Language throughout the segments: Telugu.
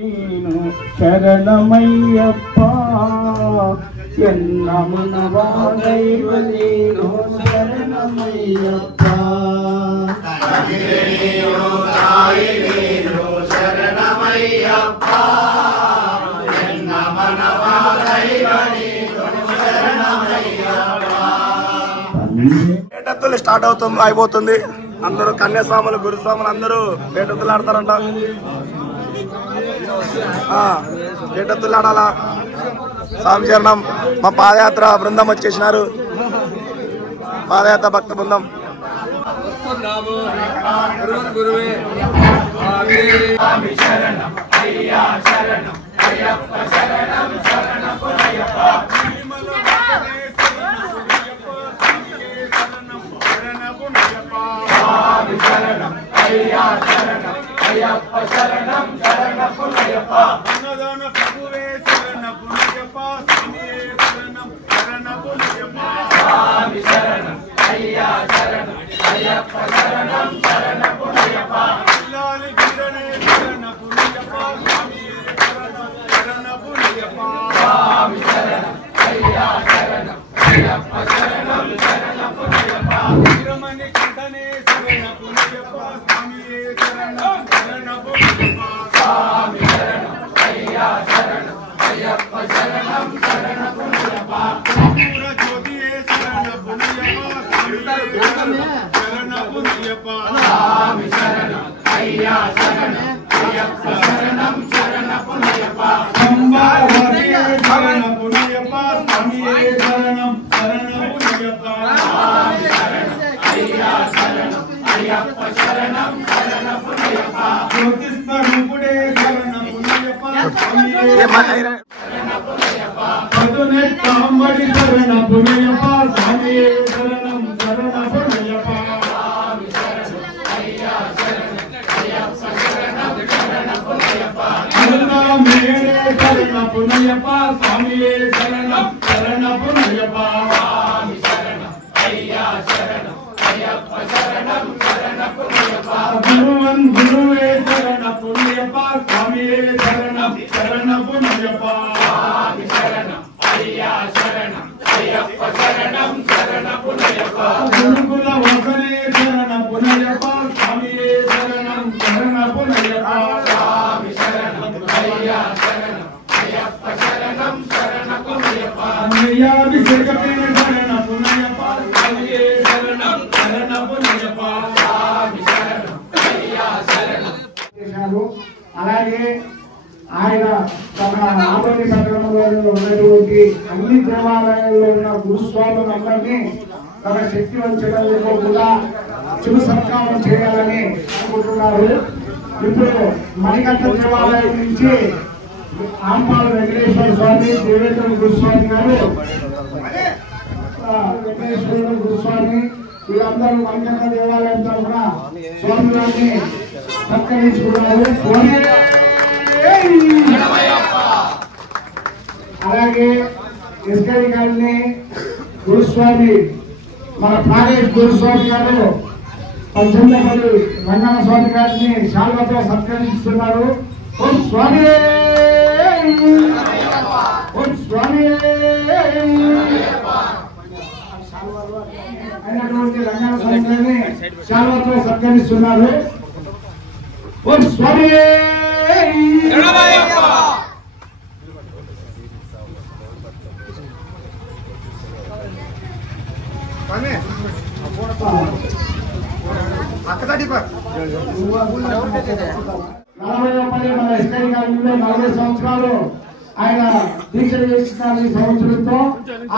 ನೀನು ಶರಣಮಯ್ಯಪ್ಪ ಎನ್ನ ಮನವ ದೈವ ನೀನು ಶರಣಮಯ್ಯಪ್ಪ ತಾಯಿ ನೀನು ಶರಣಮಯ್ಯಪ್ಪ ಎನ್ನ ಮನವ ದೈವ ನೀನು ಶರಣಮಯ್ಯಪ್ಪ. పేటెత్తులు స్టార్ట్ అయిపోతుంది. అందరూ కన్యాస్వాములు గురుస్వాములు అందరూ పేటెత్తులు ఆడతారంట. పేటెత్తులు ఆడాలా. స్వామి చరణం. మా పాదయాత్ర బృందం వచ్చేసినారు. పాదయాత్ర భక్త బృందం. అయ్యప్ప శరణం శరణపునయ్యప్ప అన్నదాన ప్రభువే శరణపునయ్యప్ప స్వామియే శరణం శరణపునయ్యప్ప స్వామి శరణం అయ్యా శరణం అయ్యప్ప శరణం శరణపునయ్యప్ప ఇల్లాలి వీరనే శరణపునయ్యప్ప స్వామియే శరణం శరణపునయ్యప్ప స్వామి శరణం అయ్యా శరణం అయ్యప్ప శరణం శరణపునయ్యప్ప వీరమణి కంఠనే శరణపునయ్యప్ప స్వామియే శరణం స్వామి శరణం అయ్యా శరణం అయ్యప్ప శరణం శరణపునయ్యప్ప పూర జ్యోతియే శరణపునయ్యప్ప శరణపునయ్యప్ప స్వామి శరణం అయ్యా శరణం అయ్యప్ప శరణం శరణపునయ్యప్ప సంబావతియే శరణపునయ్యప్ప స్వామియే శరణం శరణపునయ్యప్ప స్వామి శరణం అయ్యా శరణం అయ్యప్ప శరణం శరణపునయ్యప్ప జ్యోతిస్వరూపుడే శరణపునయ్యప్ప స్వామియే శరణపునయ్యప్ప పదునెట్టాంబడి శరణపునయ్యప్ప స్వామియే శరణం శరణపునయ్యప్ప స్వామి శరణం అయ్యా శరణం అయ్యప్ప శరణం శరణపునయ్యప్ప మేడే శరణపునయ్యప్ప స్వామియే శరణం శరణపునయ్యప్ప స్వామి శరణం అయ్యా శరణం అయ్యప్ప శరణం శరణపునయ్యప్ప గురువన్ గురువే శరణపునయ్యప్ప స్వామియే శరణం శరణపునయ్యప్ప స్వామి శరణం అయ్యా శరణం అయ్యప్ప శరణం శరణపునయ్యప్ప గురుకుల వసనే శరణపునయ్యప్ప స్వామియే శరణం శరణపునయ్యప్ప స్వామి శరణం అయ్యా శరణం అయ్యప్ప శరణం శరణపునయ్యప్ప అయ్యాభిషేకమే శరణపునయ్యప్ప స్వామియే శరణం శరణపునయ్యప్ప స్వామి శరణం అయ్యా శరణం. అలాగే ఆయన తన ఆదోని పట్టణంలో ఉన్నటువంటి అన్ని దేవాలయాల్లో ఉన్న గురుస్వాములందరినీ తన శక్తి వంచడంలో కూడా చిరు సత్కారం చేయాలని అనుకుంటున్నారు. ఇప్పుడు మణికంఠ దేవాలయం నుంచి ఆంపాల వెంకటేశ్వర స్వామి, దేవేంద్ర గురుస్వామి గారు, వెంకటేశ్వర గురుస్వామి వీళ్ళందరూ మణికంఠ దేవాలయం తరఫున స్వామి వారిని సత్కరించుకున్నారు. అలాగే ఎస్కరి గారిని గురుస్వామి మన ప్రాణేష్ గురుస్వామి గారు 18 రంగన స్వామి గారిని శాల్వతో సత్కరిస్తున్నారు. ఓం స్వామి ఓం స్వామి అయినటువంటి రంగన స్వామి గారిని శాల్వతో సత్కరిస్తున్నారు. ఓం స్వామి మన ఎస్కరి గారిలో 40 సంవత్సరాలు ఆయన దీక్షలు చేస్తున్నారు. ఈ సంవత్సరంతో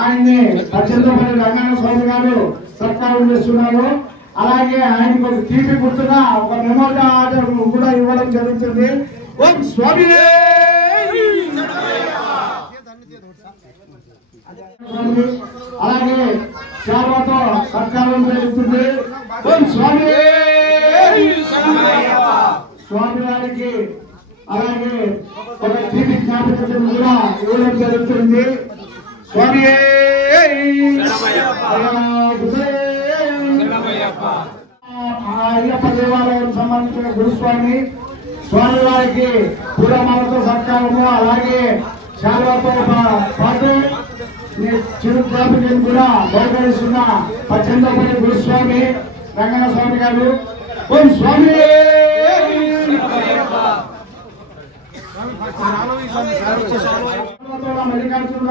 ఆయన్ని 18 రంగన స్వామి గారు సత్కారం చేస్తున్నారు. అలాగే ఆయనకు ఒక తీపి గుర్తుగా ఒక మెమోరియల్ ఆర్డర్ కూడా ఇవ్వడం జరుగుతుంది. ఓం స్వామి అలాగే శాల్వతో సత్కారం జరుగుతుంది. ఓం స్వామి స్వామి వారికి అలాగే ఒక తీపి జ్ఞాపకం కూడా ఇవ్వడం జరుగుతుంది. స్వామి అయ్యప్ప దేవాలయం సంబంధించిన గురుస్వామి స్వామి వారికి పూలమాలతో చిరు జ్ఞాపికను కూడా బహుకరిస్తున్న పచ్చందపల్లి గురుస్వామి రంగన స్వామి గారు. ఓం స్వామి మల్లికార్జున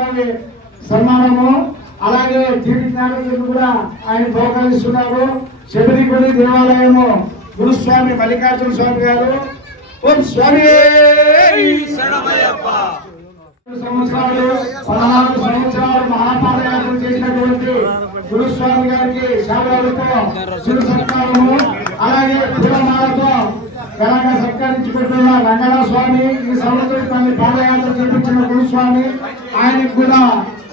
సన్మానము, అలాగే తీపి జ్ఞాపికను కూడా ఆయన బహుకరిస్తున్నారు. శబరిగుడి దేవాలయము గురుస్వామి మల్లికార్జున స్వామి గారు. ఓం స్వామి సంవత్సరాలు 14 సంవత్సరాలు మహాపాదయాత్ర చేసినటువంటి గురుస్వామి గారికి శాలువాలతో శిరు సత్కారము, అలాగే పూలమాలతో ఘనంగా సత్కరించుకుంటున్న రంగనా స్వామి ఈ సంవత్సరం తన పాదయాత్ర చేపించిన గురుస్వామి ఆయనకు కూడా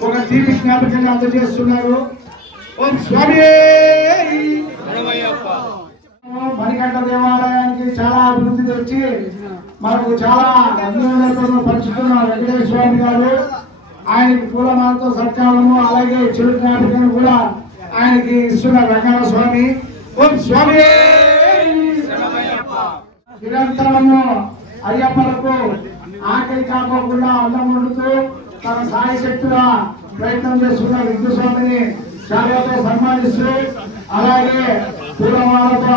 ఒక తీపి జ్ఞాపకంగా అందజేస్తున్నారు. ఓం స్వామి మణికంఠ దేవాలయానికి చాలా అభివృద్ధి తెచ్చి మనకు చాలా అభివృద్ధి పంచుతున్న వెంకటేశ్వర స్వామి గారు ఆయనకి పూలమాలతో సత్కారము, అలాగే చిరు జ్ఞాపకం కూడా ఆయనకి ఇస్తున్న రంగన స్వామి. ఓం స్వామి నిరంతరము అయ్యప్పలకు ఆకలి కాకోకుండా అన్నం వండుతూ తన సాయ శక్తుల ప్రయత్నం చేస్తున్న విద్యు స్వామిని శాలువాతో సన్మానిస్తూ, అలాగే పూలమాలతో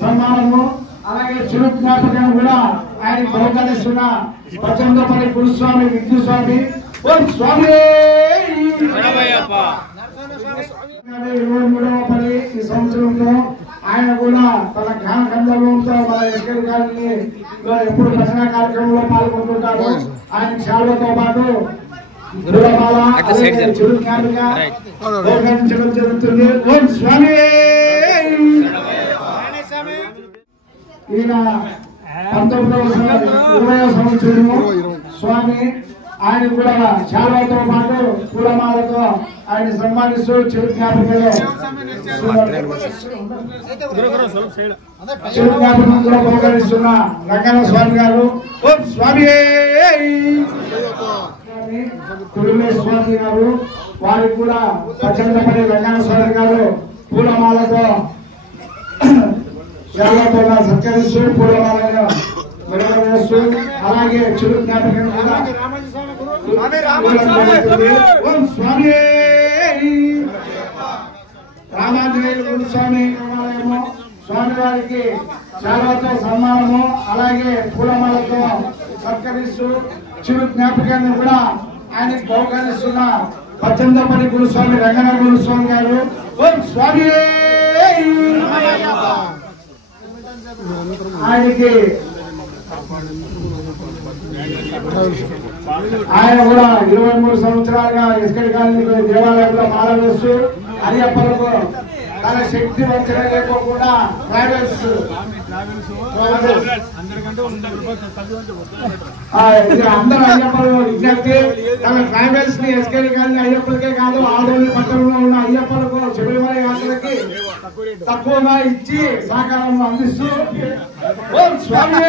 సన్మానము, అలాగే చిరు జ్ఞాపకం కూడా ఆయన బహుకరిస్తున్న పచ్చందపల్లి గురుస్వామి విద్యు స్వామి. ఓం స్వామి 23వ ఈ సంవత్సరంలో ఆయన కూడా తన జ్ఞాన గంధర్వంతో మన ఎస్కేడి గారిని ఎప్పుడు భజన కార్యక్రమంలో పాల్గొంటుంటారు. ఆయన శాలువతో పాటు పూలమాల, చిరు జ్ఞాపిక బహుకరించడం జరుగుతుంది. ఓం స్వామి ఈయన 1920వ సంవత్సరము స్వామి ఆయన కూడా శాలువతో పాటు పూలమాలతో ఆయన సన్మానిస్తూ చిరు జ్ఞాపకం కూడా బహుకరిస్తున్న రంగన స్వామి గారు. ఓం స్వామి కురుమే స్వామి గారు వారికి కూడా పచ్చందపల్లి రంగన స్వామి గారు పూలమాలతో శాలువతో సత్కరిస్తూ పూలమాలను వేస్తూ, అలాగే చిరు జ్ఞాపకం కూడా. ఓం స్వామి రామాంజనేయులు గురుస్వామి దేవాలయము స్వామి వారికి శాలువతో సన్మానము, అలాగే పూలమాలతో సత్కరిస్తూ చిరు జ్ఞాపకాన్ని కూడా ఆయనకు బహుకరిస్తున్న పచ్చందపల్లి గురుస్వామి రంగన గురుస్వామి గారు. ఓం స్వామి ఆయనకి ఆయన కూడా 23 సంవత్సరాలుగా ఎస్కేడి కాలనీ దేవాలయంలో మాల వేస్తూ అయ్యప్పలకు తన శక్తి వంచన లేకోకుండా ట్రావెల్స్ అందరూ అయ్యప్పలు విజ్ఞప్తి తన ట్రావెల్స్ ని ఎస్కేడి కాలనీ అయ్యప్పలకే కాదు ఆదోని పట్టణంలో ఉన్న అయ్యప్పలకు శబరిమల యాత్రకి తక్కువగా ఇచ్చి సహకారం అందిస్తూ ఓం స్వామి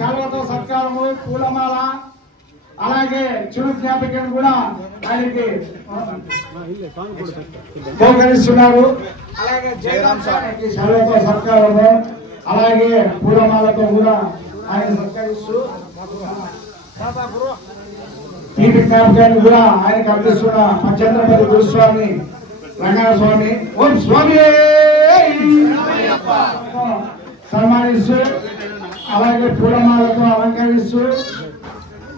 శాలువతో సత్కారము, పూలమాల, అలాగే చిరు జ్ఞాపకం కూడా ఆయనకి బహుకరిస్తున్నారు. అలాగే జయరామ్ సార్కి శాలువతో సత్కారము, అలాగే పూలమాలతో కూడా ఆయన సత్కరిస్తూ తీపి జ్ఞాపకాన్ని కూడా ఆయనకు అందిస్తున్న పచ్చంద్రపల్లి గురుస్వామి రంగన స్వామి. ఓం స్వామి సన్మానిస్తూ, అలాగే పూలమాలతో అలంకరిస్తూ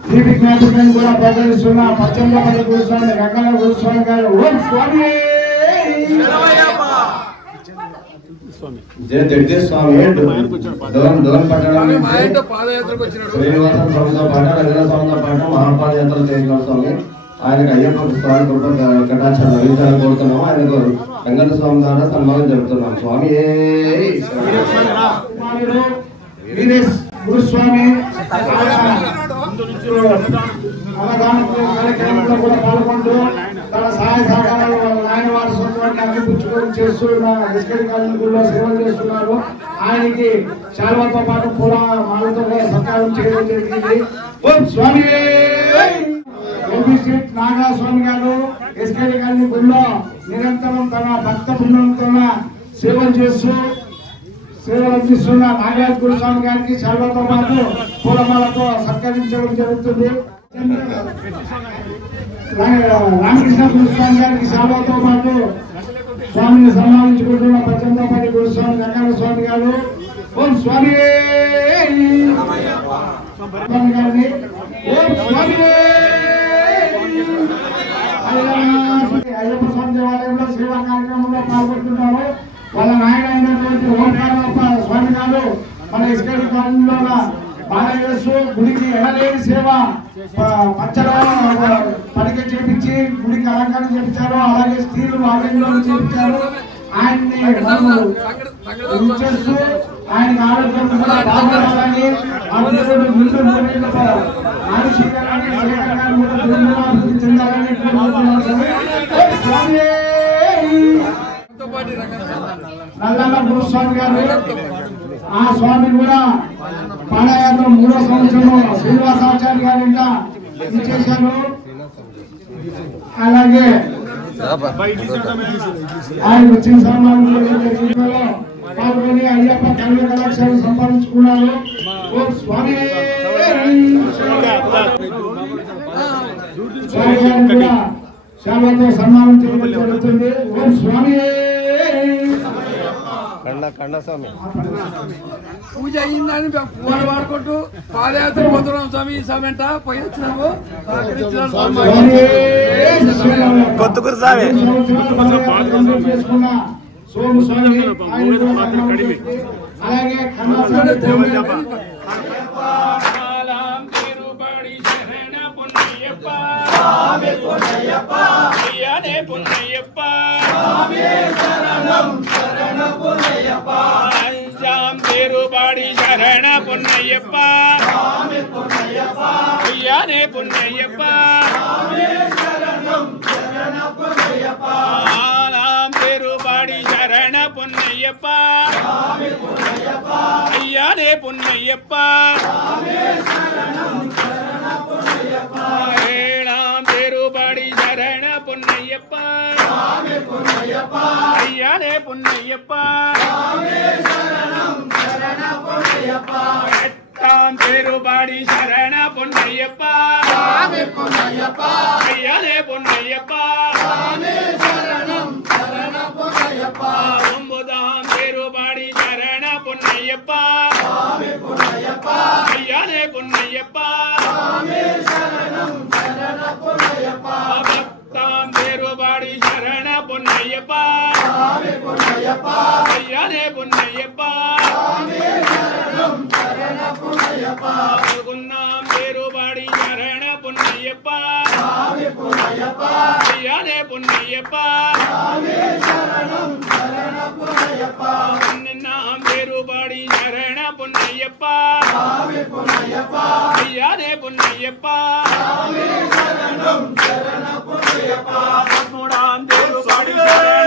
తీపి జ్ఞాపకాన్ని కూడా బహుకరిస్తున్న పచ్చందపల్లి గురుస్వామి రంగన గురుస్వామి గారు. ఓం స్వామి జయ జగదీష్ స్వామి దోన్ పట్టణం శ్రీనివాసం స్వామితో పాటు రంగన స్వామితో పాటు మహాపాదయాత్ర చేసిన స్వామి ఆయనకు అయ్యప్ప స్వామి కృప కటాక్షాలు లభించాలని కోరుతున్నాము. ఆయనకు రంగన స్వామి ద్వారా సన్మానం జరుపుతున్నాం. స్వామి గురుస్వామి కార్యక్రమంలో కూడా పాల్గొంటూ తన సహాయ సహకారాలు ఆయన వారి సొంతాన్ని అందిపుచ్చుకొని చేస్తున్న ఎస్కేడి కాలనీలో సేవలు చేస్తున్నారు. ఆయనకి శాలువతో పాటు పూల మాలతో సత్కారం చేయడం జరిగింది. ఓం స్వామి నాగస్వామి గారు ఎస్కేడి కాలనీ గుడిలో నిరంతరం తన భక్త బృందంతో సేవలు చేస్తూ సేవలు అందిస్తున్న నాగరాజ్ గురుస్వామి గారికి శాలువతో పాటు పూలమాలతో సత్కరించడం జరుగుతుంది. రామకృష్ణ గురుస్వామి గారికి సేవతో పాటు స్వామిని సన్మానించుకుంటున్న 18వ గురుస్వామి వెంకట స్వామి గారు ఓం స్వామి గారిని ఓం స్వామి అయ్యప్ప స్వామి దేవాలయంలో సేవా కార్యక్రమంలో పాల్గొంటున్నారు. వాళ్ళ నాయన అయినటువంటి ఓంకారప్ప స్వామి గారు మన ఇస్కడి కాలంలో బాలయేసు గుడికి ఎడలేని సేవ పచ్చలో పడిక చేపించి గుడికి అలంకరణ చేపించారు. అలాగే స్త్రీలు ఆలయంలో చేపించారు. ఆయన్ని చేస్తూ ఆయనకి ఆరోగ్యం కూడా బాగుండాలని చెందాలని నల్లమ్మ గురుస్వామి గారు ఆ స్వామి కూడా పాదయాత్ర 3వ సంవత్సరం శ్రీనివాసాచార్య గారి చేశారు. అలాగే ఆయన వచ్చిన సన్మానంలో పాల్గొని అయ్యప్ప కళ్యాణ కళాశాలను సంపాదించుకున్నారు. ఓ స్వామి స్వామి గారిని కూడా సేవతో సన్మానం చేయడం జరుగుతుంది. ఓం స్వామి పూజ అయిందని ఫోన్ వాడుకుంటూ పాదయాత్ర పోతున్నాం స్వామి సమెంట పోయి వచ్చినాము. కొత్తకూరు స్వామి సోము స్వామి అలాగే పేరుబాడి శరణ పున్నయ్యప్ప అయ్యానే పున్నయ్యప్ప పేరుబాడి శరణ పున్నయ్యప్ప అయ్యానే పున్నయ్యప్ప పేరుబాడి శరణ పున్నయ్యప్ప అయ్యానే పున్నయ్యప్ప పేరుబాడి శరణ పున్నయ్యప్ప అయ్యానే పున్నయ్యప్ప ఒంబుదాం పేరుబాడి శరణ పున్నయ్యప్ప అయ్యానే పున్నయ్యప్ప భక్తాం పేరుబాడి శరణ పున్నయ్యప్ప అయ్యానే పున్నయ్యప్ప గున్నాం పేరుబాడి శరణ పున్నయ్యప్ప అయ్యానే పున్నయ్యప్ప నిన్నాం పేరుబాడి శరణ పున్నయ్యప్ప అయ్యానే పున్నయ్యప్ప మూడాం పేరుబాడి శరణ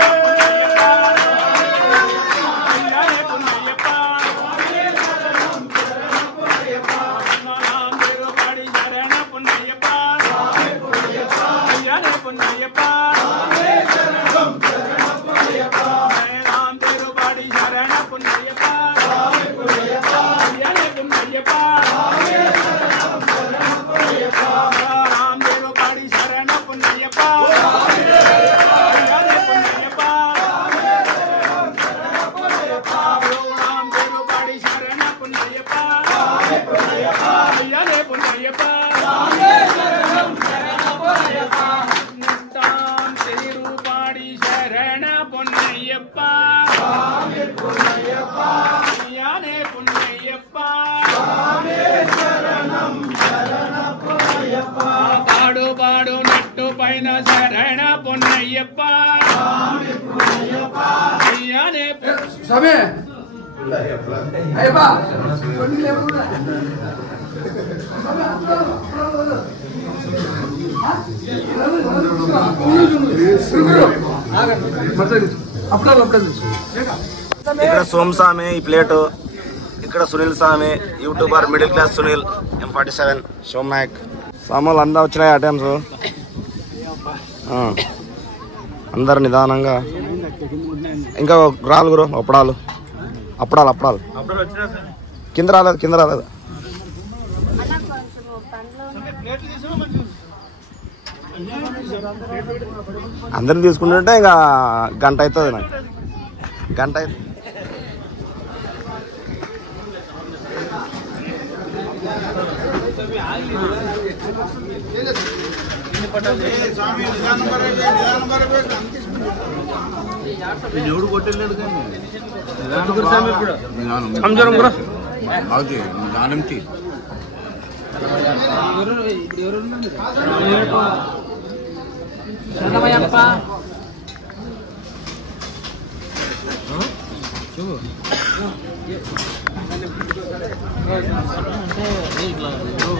పాడు పాడు నెట్టు పైన శరణ పొన్నయ్యప్ప స్వామి అయ్యప్పా ఇక్కడ సోమస్వామి ఈ ప్లేటు, ఇక్కడ Sunil Swami YouTuber middle class Sunil M47 Som Nayak సామాన్లు అంతా వచ్చినాయి ఐటమ్స్. అందరు నిదానంగా ఇంకా రాలు గురు అప్పడాలు అప్పడాలు అప్పడాలు కింద రాలేదు అందరిని తీసుకుంటుంటే ఇంకా గంట అవుతుంది నాకు గంట ఎవడు కొట్టలేడు కానీ నిదానంకి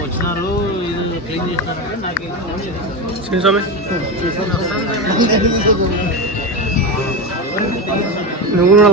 వచ్చినారు ఇది క్లీన్ చేసినారంటే నాకు నువ్వు కూడా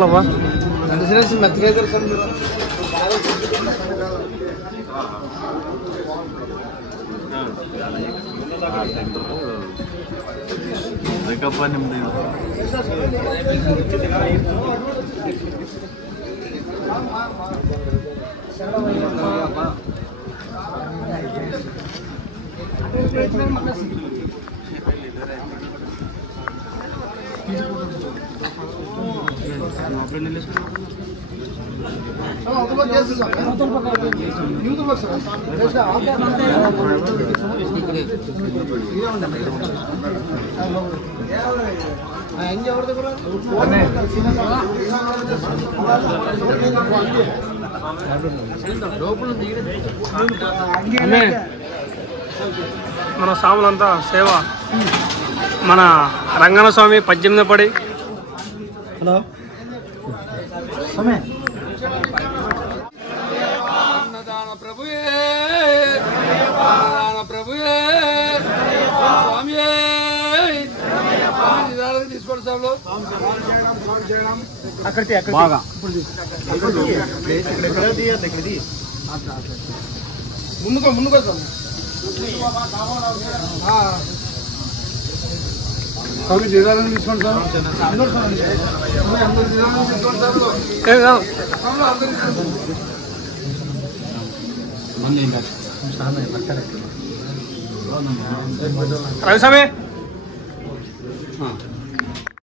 మన సాములంతా సేవ మన రంగన స్వామి 18వ పడి హలో అన్నదాన ప్రభుయే అన్నదాన ప్రభుయే స్వామియే తీసుకోండి సార్లు బాగా ముందుకో స్వామి జీరాలను తీసుకోండి సార్ అందరూ జీరాలను తీసుకోండి సార్ రవిస్వామి